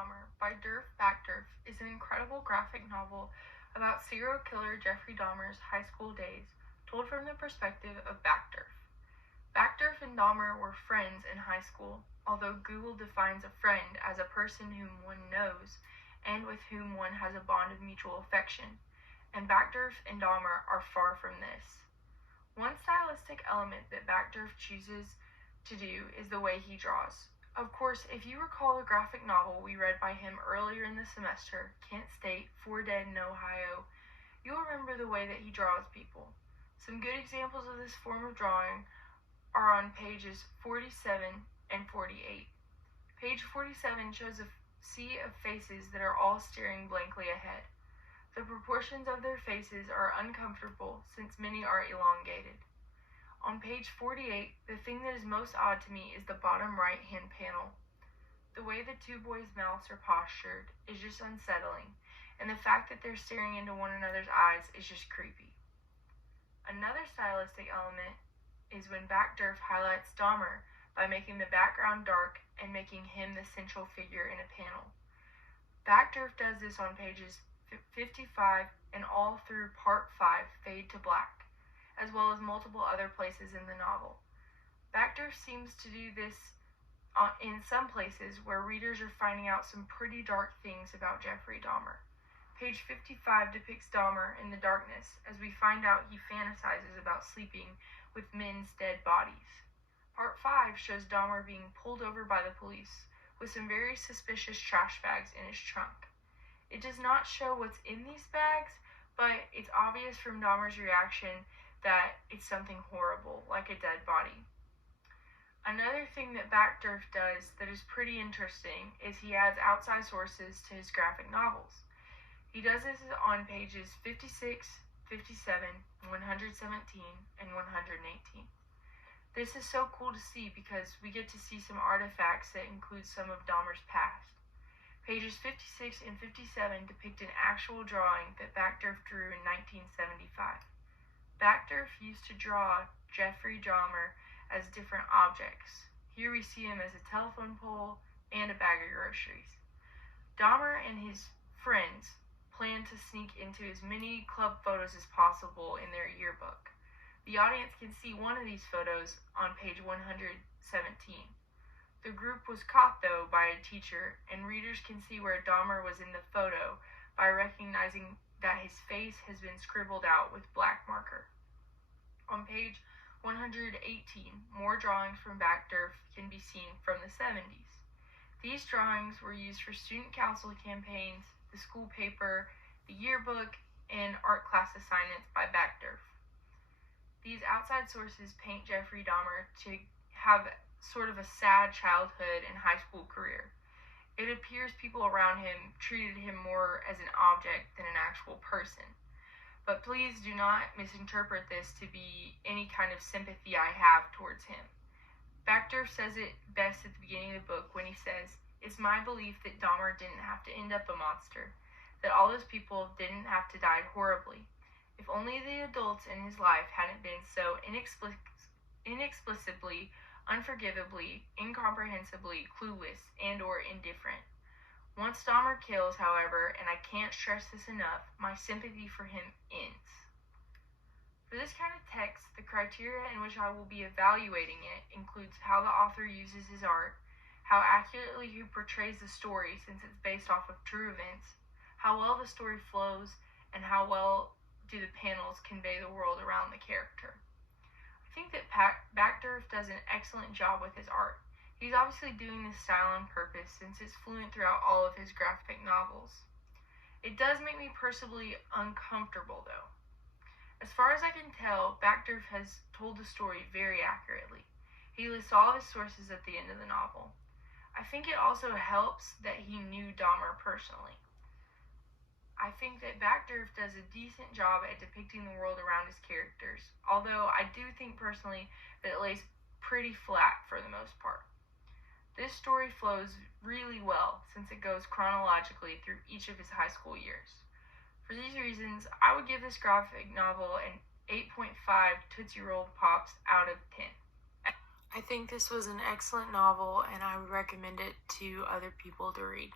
Dahmer by Derf Backderf is an incredible graphic novel about serial killer Jeffrey Dahmer's high school days, told from the perspective of Backderf. Backderf and Dahmer were friends in high school, although Google defines a friend as a person whom one knows and with whom one has a bond of mutual affection, and Backderf and Dahmer are far from this. One stylistic element that Backderf chooses to do is the way he draws. Of course, if you recall the graphic novel we read by him earlier in the semester, Kent State, 4 Dead in Ohio, you'll remember the way that he draws people. Some good examples of this form of drawing are on pages 47 and 48. Page 47 shows a sea of faces that are all staring blankly ahead. The proportions of their faces are uncomfortable since many are elongated. On page 48, the thing that is most odd to me is the bottom right-hand panel. The way the two boys' mouths are postured is just unsettling, and the fact that they're staring into one another's eyes is just creepy. Another stylistic element is when Backderf highlights Dahmer by making the background dark and making him the central figure in a panel. Backderf does this on pages 55 and all through part 5, Fade to Black, as well as multiple other places in the novel. Backderf seems to do this in some places where readers are finding out some pretty dark things about Jeffrey Dahmer. Page 55 depicts Dahmer in the darkness as we find out he fantasizes about sleeping with men's dead bodies. Part 5 shows Dahmer being pulled over by the police with some very suspicious trash bags in his trunk. It does not show what's in these bags, but it's obvious from Dahmer's reaction that it's something horrible, like a dead body. Another thing that Backderf does that is pretty interesting is he adds outside sources to his graphic novels. He does this on pages 56, 57, 117, and 118. This is so cool to see because we get to see some artifacts that include some of Dahmer's past. Pages 56 and 57 depict an actual drawing that Backderf drew in 1975. Backderf used to draw Jeffrey Dahmer as different objects. Here we see him as a telephone pole and a bag of groceries. Dahmer and his friends plan to sneak into as many club photos as possible in their yearbook. The audience can see one of these photos on page 117. The group was caught, though, by a teacher, and readers can see where Dahmer was in the photo by recognizing that his face has been scribbled out with black marker. On page 118, more drawings from Backderf can be seen from the 70s. These drawings were used for student council campaigns, the school paper, the yearbook, and art class assignments by Backderf. These outside sources paint Jeffrey Dahmer to have sort of a sad childhood and high school career. It appears people around him treated him more as an object than an actual person. But please do not misinterpret this to be any kind of sympathy I have towards him. Backderf says it best at the beginning of the book when he says, "It's my belief that Dahmer didn't have to end up a monster, that all those people didn't have to die horribly. If only the adults in his life hadn't been so inexplicably, unforgivably, incomprehensibly clueless and or indifferent. Once Dahmer kills, however, and I can't stress this enough, my sympathy for him ends." For this kind of text, the criteria in which I will be evaluating it includes how the author uses his art, how accurately he portrays the story since it's based off of true events, how well the story flows, and how well do the panels convey the world around the character. I think that Backderf does an excellent job with his art. He's obviously doing this style on purpose since it's fluent throughout all of his graphic novels. It does make me personally uncomfortable, though. As far as I can tell, Backderf has told the story very accurately. He lists all of his sources at the end of the novel. I think it also helps that he knew Dahmer personally. I think that Backderf does a decent job at depicting the world around his characters, although I do think personally that it lays pretty flat for the most part. This story flows really well since it goes chronologically through each of his high school years. For these reasons, I would give this graphic novel an 8.5 Tootsie Roll Pops out of 10. I think this was an excellent novel, and I would recommend it to other people to read.